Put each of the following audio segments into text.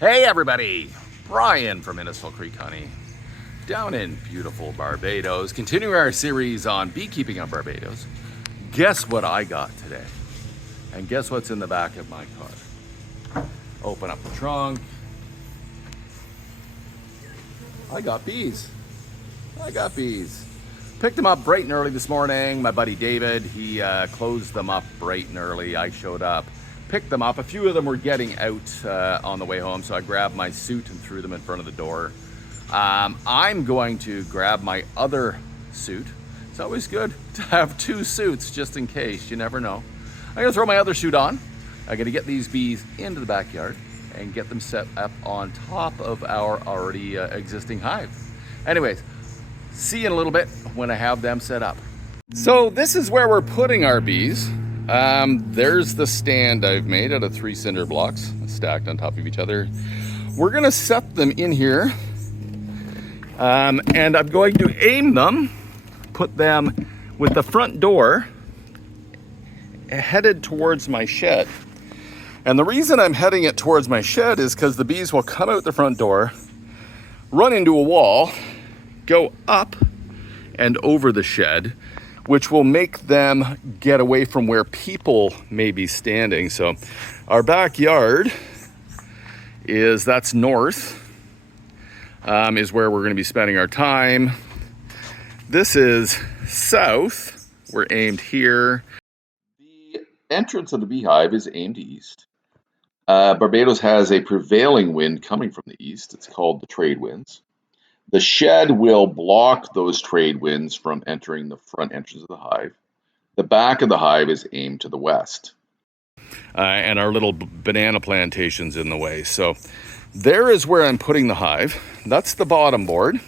Hey everybody, Brian from Innisfil Creek Honey, down in beautiful Barbados, continuing our series on beekeeping on Barbados. Guess what I got today? And guess what's in the back of my car? Open up the trunk. I got bees. Picked them up bright and early this morning. My buddy David, he closed them up bright and early. I showed up, picked them up. A few of them were getting out on the way home, so I grabbed my suit and threw them in front of the door. I'm going to grab my other suit. It's always good to have two suits just in case, you never know. I'm gonna throw my other suit on. I'm gonna get these bees into the backyard and get them set up on top of our already existing hive. Anyways, see you in a little bit when I have them set up. So this is where we're putting our bees. There's the stand I've made out of 3 cinder blocks stacked on top of each other. We're gonna set them in here, and I'm going to aim them, put them with the front door headed towards my shed. And the reason I'm heading it towards my shed is because the bees will come out the front door, run into a wall, go up and over the shed, which will make them get away from where people may be standing. So our backyard that's north, is where we're gonna be spending our time. This is south, we're aimed here. The entrance of the beehive is aimed east. Barbados has a prevailing wind coming from the east. It's called the trade winds. The shed will block those trade winds from entering the front entrance of the hive. The back of the hive is aimed to the west. And our little banana plantation's in the way. So there is where I'm putting the hive. That's the bottom board.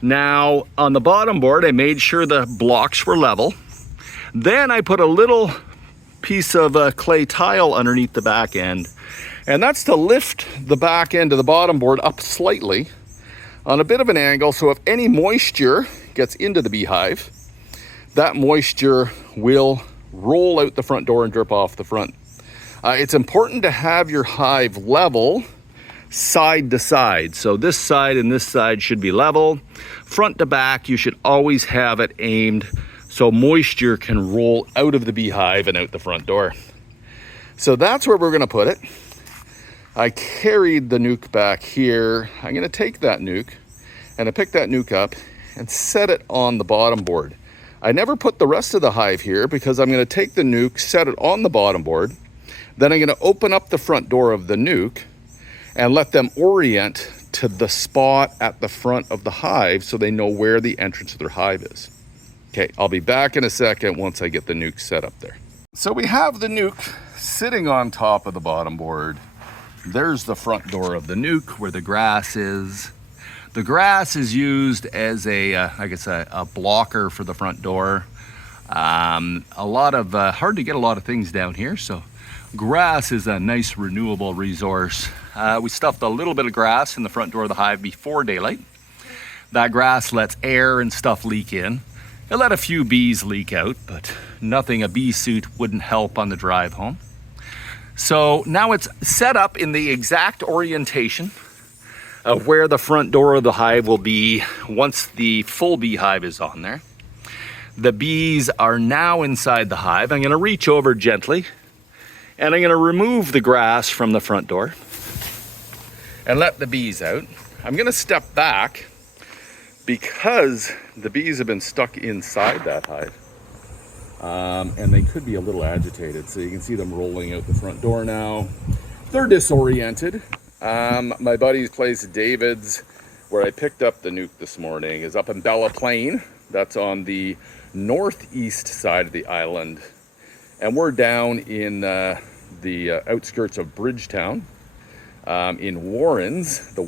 Now on the bottom board, I made sure the blocks were level. Then I put a little piece of clay tile underneath the back end. And that's to lift the back end of the bottom board up slightly on a bit of an angle, so if any moisture gets into the beehive, that moisture will roll out the front door and drip off the front. It's important to have your hive level side to side. So this side and this side should be level. Front to back, you should always have it aimed so moisture can roll out of the beehive and out the front door. So that's where we're gonna put it. I carried the nuke back here. I'm gonna take that nuke and I pick that nuke up and set it on the bottom board. I never put the rest of the hive here because I'm gonna take the nuke, set it on the bottom board. Then I'm gonna open up the front door of the nuke and let them orient to the spot at the front of the hive so they know where the entrance of their hive is. Okay, I'll be back in a second once I get the nuke set up there. So we have the nuke sitting on top of the bottom board. There's the front door of the nuke where the grass is. The grass is used as a blocker for the front door. Hard to get a lot of things down here, so grass is a nice renewable resource. We stuffed a little bit of grass in the front door of the hive before daylight. That grass lets air and stuff leak in. It let a few bees leak out, but nothing a bee suit wouldn't help on the drive home. So now it's set up in the exact orientation of where the front door of the hive will be once the full beehive is on there. The bees are now inside the hive. I'm gonna reach over gently and I'm gonna remove the grass from the front door and let the bees out. I'm gonna step back because the bees have been stuck inside that hive. And they could be a little agitated. So you can see them rolling out the front door now. They're disoriented. My buddy's place, David's, where I picked up the nuke this morning, is up in Bella Plain. That's on the northeast side of the island. And we're down in the outskirts of Bridgetown, in the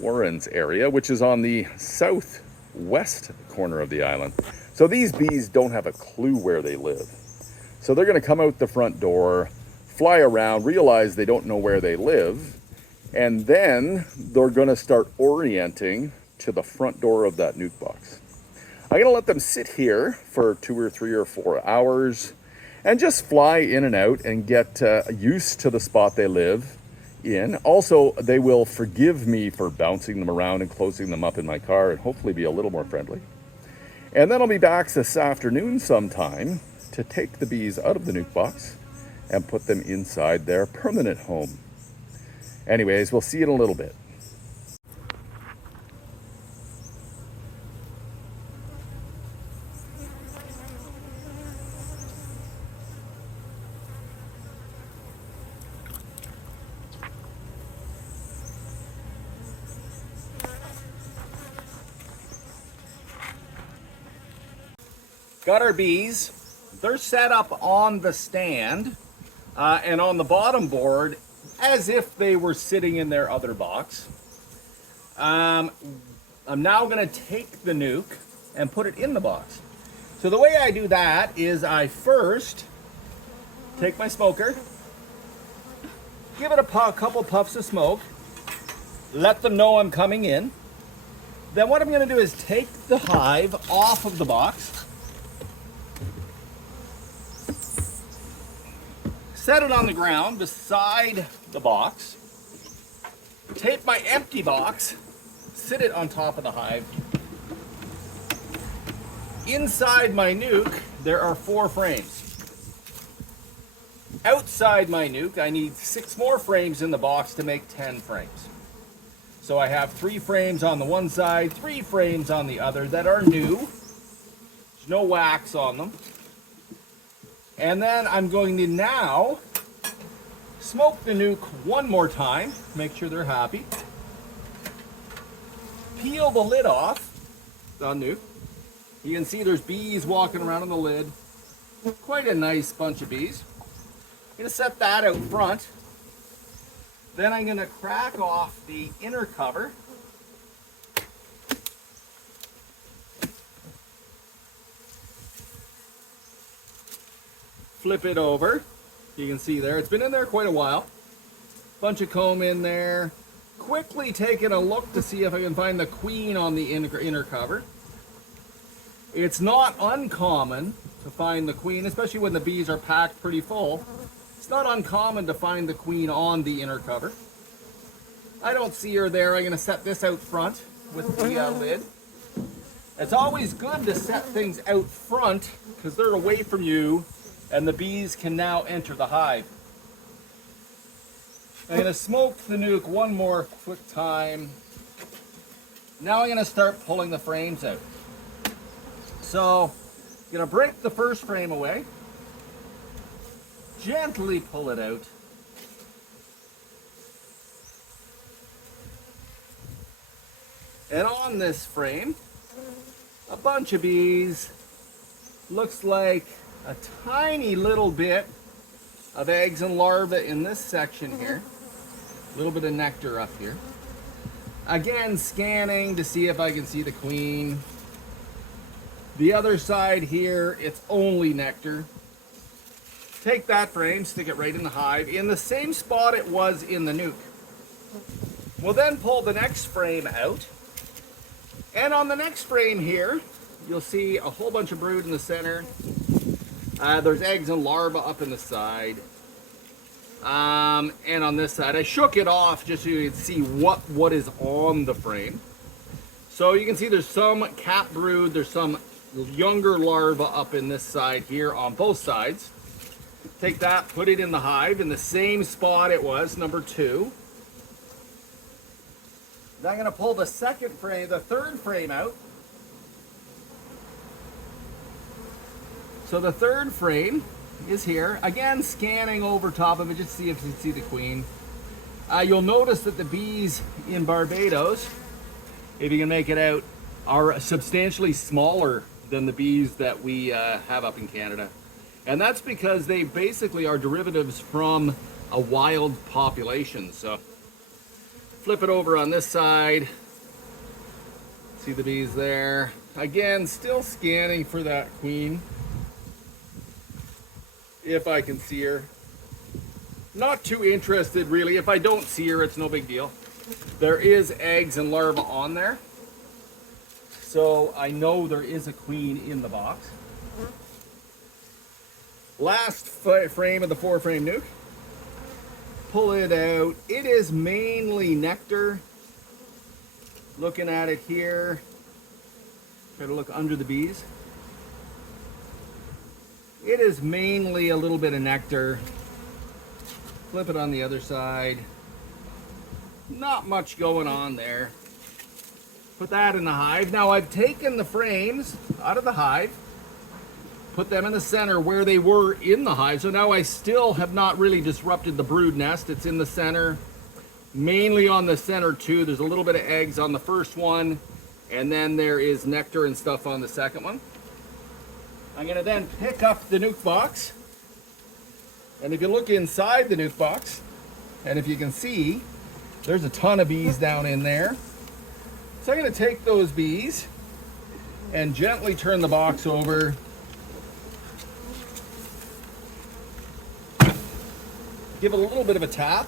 Warrens area, which is on the southwest corner of the island. So these bees don't have a clue where they live. So they're gonna come out the front door, fly around, realize they don't know where they live, and then they're gonna start orienting to the front door of that nuke box. I'm gonna let them sit here for 2 or 3 or 4 hours and just fly in and out and get used to the spot they live in. Also, they will forgive me for bouncing them around and closing them up in my car and hopefully be a little more friendly. And then I'll be back this afternoon sometime to take the bees out of the nuke box and put them inside their permanent home. Anyways, we'll see you in a little bit. Got our bees. They're set up on the stand and on the bottom board as if they were sitting in their other box. I'm now going to take the nuke and put it in the box. So the way I do that is I first take my smoker, give it a couple puffs of smoke, let them know I'm coming in. Then what I'm going to do is take the hive off of the box, set it on the ground beside the box, tape my empty box, sit it on top of the hive. Inside my nuke, there are 4 frames. Outside my nuke, I need 6 more frames in the box to make 10 frames. So I have 3 frames on the one side, 3 frames on the other that are new. There's no wax on them. And then I'm going to now smoke the nuke one more time, make sure they're happy. Peel the lid off the nuke. You can see there's bees walking around on the lid. Quite a nice bunch of bees. I'm going to set that out front. Then I'm going to crack off the inner cover. Flip it over. You can see there, it's been in there quite a while. Bunch of comb in there. Quickly taking a look to see if I can find the queen on the inner cover. It's not uncommon to find the queen, especially when the bees are packed pretty full. It's not uncommon to find the queen on the inner cover. I don't see her there. I'm going to set this out front with the lid. It's always good to set things out front because they're away from you and the bees can now enter the hive. I'm going to smoke the nuke one more quick time. Now I'm going to start pulling the frames out. So I'm going to break the first frame away. Gently pull it out. And on this frame, a bunch of bees. Looks like a tiny little bit of eggs and larvae in this section here. A little bit of nectar up here. Again, scanning to see if I can see the queen. The other side here, it's only nectar. Take that frame, stick it right in the hive, in the same spot it was in the nuke. We'll then pull the next frame out. And on the next frame here, you'll see a whole bunch of brood in the center. There's eggs and larvae up in the side. And on this side, I shook it off just so you can see what is on the frame. So you can see there's some cap brood, there's some younger larvae up in this side here on both sides. Take that, put it in the hive in the same spot it was, number 2. Then I'm going to pull the third frame out. So the third frame is here. Again, scanning over top of it just to see if you can see the queen. You'll notice that the bees in Barbados, if you can make it out, are substantially smaller than the bees that we have up in Canada. And that's because they basically are derivatives from a wild population. So flip it over on this side. See the bees there. Again, still scanning for that queen. If I can see her. Not too interested really. If I don't see her, it's no big deal. There is eggs and larvae on there. So I know there is a queen in the box. Last frame of the 4-frame nuke. pull it out. It is mainly nectar. Looking at it here. Try to look under the bees. It is mainly a little bit of nectar. Flip it on the other side. Not much going on there. Put that in the hive. Now I've taken the frames out of the hive, put them in the center where they were in the hive. So now I still have not really disrupted the brood nest. It's in the center, mainly on the center too. There's a little bit of eggs on the first one, and then there is nectar and stuff on the second one. I'm gonna then pick up the nuke box. And if you look inside the nuke box, and if you can see, there's a ton of bees down in there. So I'm gonna take those bees and gently turn the box over. Give it a little bit of a tap.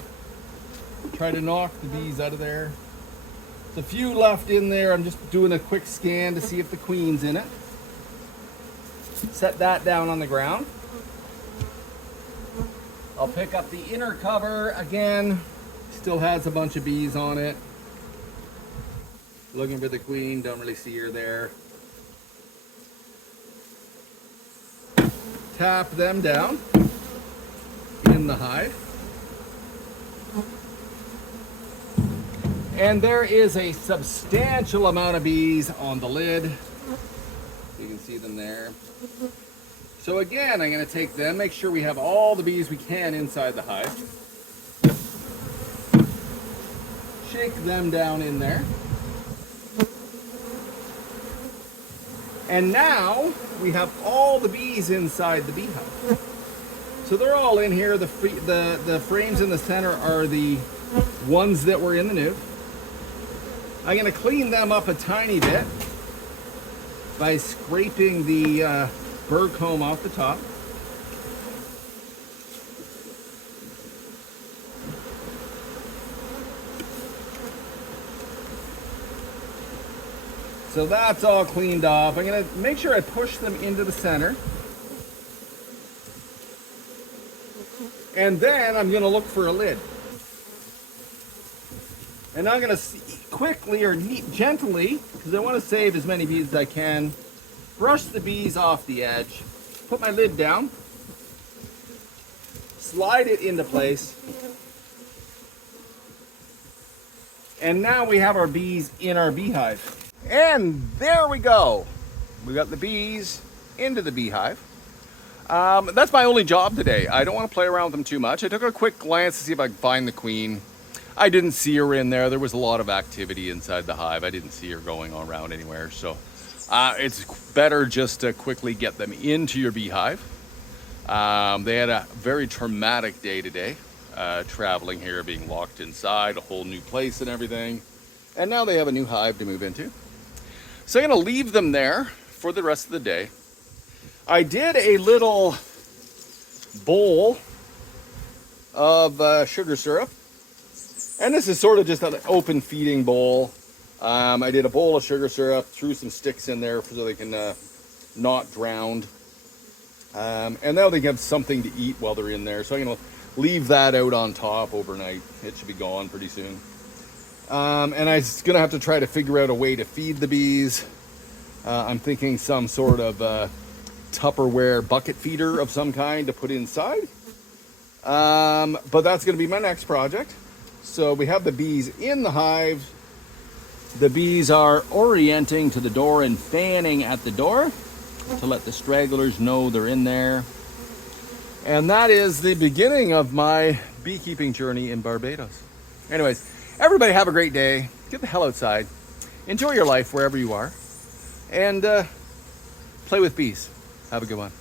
Try to knock the bees out of there. There's a few left in there. I'm just doing a quick scan to see if the queen's in it. Set that down on the ground. I'll pick up the inner cover again. Still has a bunch of bees on it. Looking for the queen, don't really see her there. Tap them down in the hive. And there is a substantial amount of bees on the lid. You can see them there. So again, I'm going to take them, make sure we have all the bees we can inside the hive. Shake them down in there. And now we have all the bees inside the beehive. So they're all in here. The frames in the center are the ones that were in the nuke. I'm going to clean them up a tiny bit by scraping the bird comb off the top. So that's all cleaned off. I'm going to make sure I push them into the center. And then I'm going to look for a lid. And I'm going to quickly or gently, because I want to save as many bees as I can, brush the bees off the edge. Put my lid down. Slide it into place. And now we have our bees in our beehive. And there we go. We got the bees into the beehive. That's my only job today. I don't want to play around with them too much. I took a quick glance to see if I could find the queen. I didn't see her in there. There was a lot of activity inside the hive. I didn't see her going around anywhere. So it's better just to quickly get them into your beehive. They had a very traumatic day today, traveling here, being locked inside, a whole new place and everything. And now they have a new hive to move into. So I'm going to leave them there for the rest of the day. I did a little bowl of sugar syrup. And this is sort of just an open feeding bowl. I did a bowl of sugar syrup, threw some sticks in there so they can not drown. And now they have something to eat while they're in there. So I'm going to leave that out on top overnight. It should be gone pretty soon. And I'm going to have to try to figure out a way to feed the bees. I'm thinking some sort of Tupperware bucket feeder of some kind to put inside. But that's going to be my next project. So we have the bees in the hive. The bees are orienting to the door and fanning at the door to let the stragglers know they're in there. And that is the beginning of my beekeeping journey in Barbados. Anyways, everybody have a great day. Get the hell outside. Enjoy your life wherever you are. And play with bees. Have a good one.